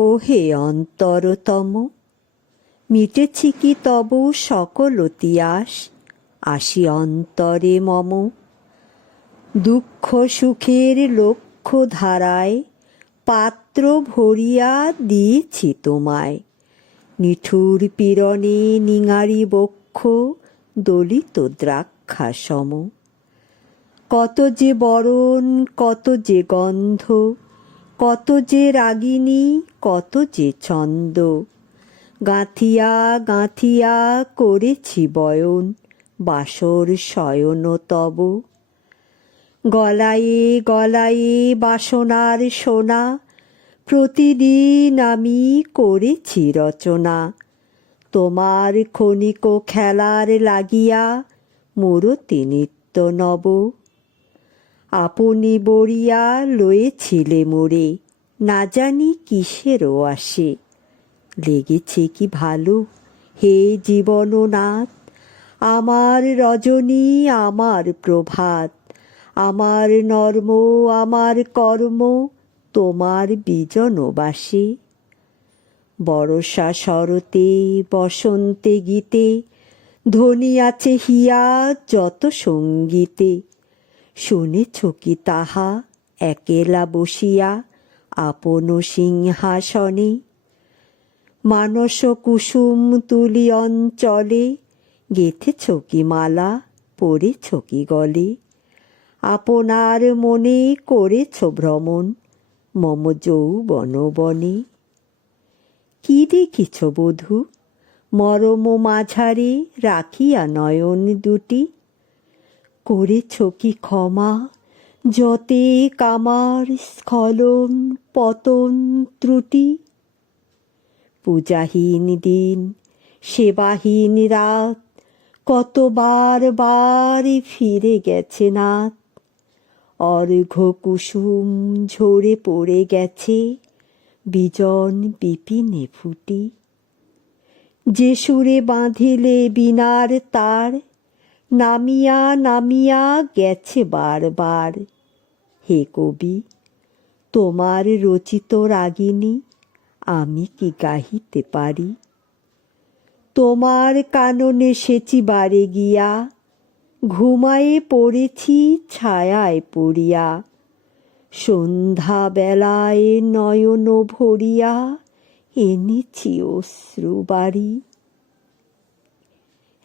ওহে অন্তরতম, মিটেছি কি তব সকল তিয়াস, আসি অন্তরে মম। দুঃখ সুখের লক্ষ্য ধারায় পাত্র ভরিয়া দিয়েছি তোমায়। নিঠুর পীড়নে নিঙারি বক্ষ দলিত দ্রাক্ষা সম। কত যে বরণ, কত যে গন্ধ, কত যে রাগিনী, কত যে ছন্দ, গাঁথিয়া গাঁথিয়া করেছি বয়ন বাসর শয়ন তব। গলায়ে গলায়ে বাসনার সোনা, প্রতিদিন আমি করেছি রচনা। তোমার ক্ষণিক খেলার লাগিয়া মূরতি নিত্য নব। আপনি বরিয়া লয়েছিলে মোরে, না জানি কিসেরও আসে। লেগেছে কি ভালো হে জীবননাথ, আমার রজনী আমার প্রভাত, আমার নর্ম আমার কর্ম তোমার বিজনবাসে। বরষা শরতে বসন্তে গীতে ধ্বনি আছে হিয়া যত সঙ্গীতে। শুনেছ কি তাহা একেলা বসিয়া আপন সিংহাসনে? মানস কুসুম তুলি অঞ্চলে গেথেছ কি মালা, পরেছ কি গলে? আপনার মনে করেছ ভ্রমণ মম যৌবন বনে। কি দেখিছ বধূ মরম মাঝারে রাখিয়া নয়ন দুটি? করেছ কি ক্ষমা যতে কামার স্খলন পতন ত্রুটি? পূজাহীন দিন সেবাহীন রাত, কতবার বার ফিরে গেছে নাথ। অর্ঘ্য কুসুম ঝরে পড়ে গেছে বিজন বিপিনে ফুটি। যে সুরে বাঁধিলে বীণার তার, নামিয়া নামিয়া গেছে বারবার। হে কবি, তোমার রচিত রাগিনী আমি কি গাহিতে পারি? তোমার কাননে সেচিবারে গিয়া ঘুমায়ে পড়েছি ছায়ায় পড়িয়া। সন্ধ্যা বেলায় নয়ন ভরিয়া এনেছি অশ্রু বাড়ি।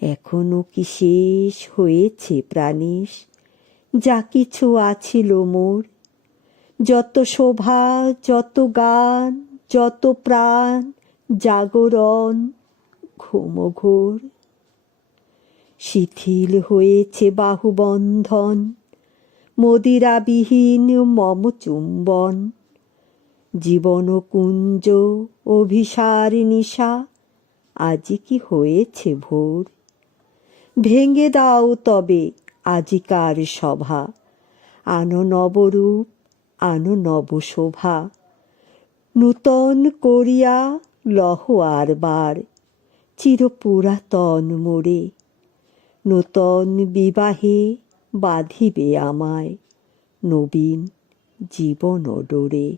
এখনো কি শেষ হয়েছে প্রাণেশ যা কিছু আছিল মোর? যত শোভা যত গান যত প্রাণ জাগরণ ঘুমঘোর। শিথিল হয়েছে বাহুবন্ধন, মদিরাবিহীন মম চুম্বন। জীবন কুঞ্জ অভিসার নিশা, আজি কি হয়েছে ভোর? ভেঙে দাও তবে আজিকার সভা, আনো নবরূপ আনো নব শোভা। নূতন করিয়া লহ আরবার চিরপুরাতন মোরে। নূতন বিবাহে বাঁধিবে আমায় নবীন জীবন ডোরে।